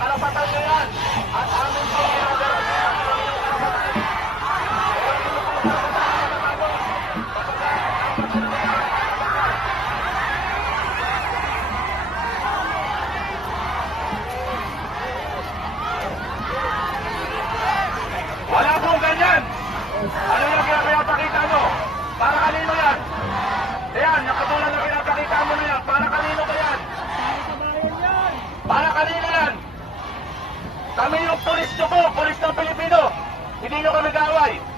Karapatan nyo yan at amin po wala pong ganyan. Ano yung pinapakita nyo? Para kanino yan? Ayan, nakatulad na pinapakita mo na yan. Para kanino ba yan? Para kanino yan? Kami yung pulis nyo po, pulis ng Pilipino. Hindi nyo kami gaway.